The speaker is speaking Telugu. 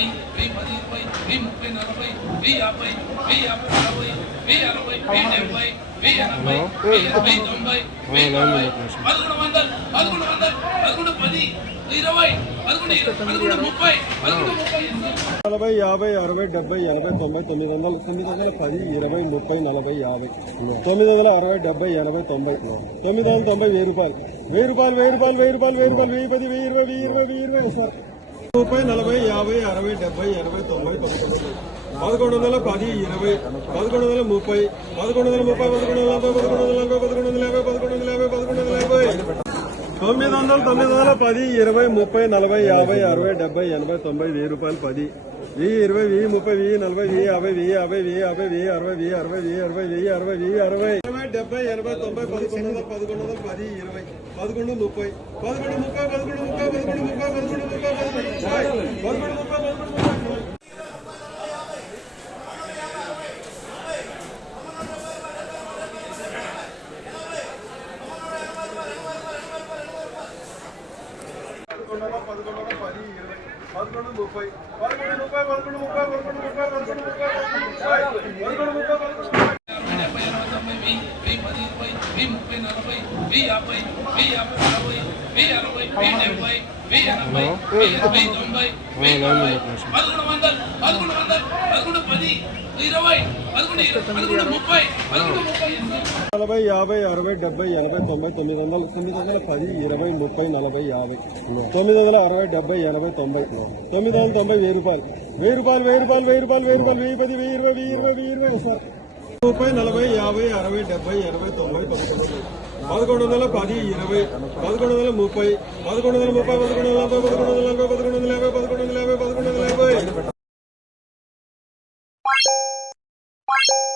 40, 50, 60, 70, 80, 90, 900, 910, 20, 30, 40, 50, 960, 70, 80, 90, 990, 1000 రూపాయలు, 1000 రూపాయలు, 1000 రూపాయలు, 1000 రూపాయలు, 1000 రూపాయలు, 1000, 10, 1000, 20, 20, 20, 20, 30, 40, 50, 60, 70, 80, 90, 1110, 20, 1130, 1130, 900, 910, 20, 30, 40, 50, 60, 70, 80, 90, 1000 రూపాయలు, 10, 10, 20, 30, 40, 40, 50, 50, 50, 50, 50, 60, 70, 80, 1150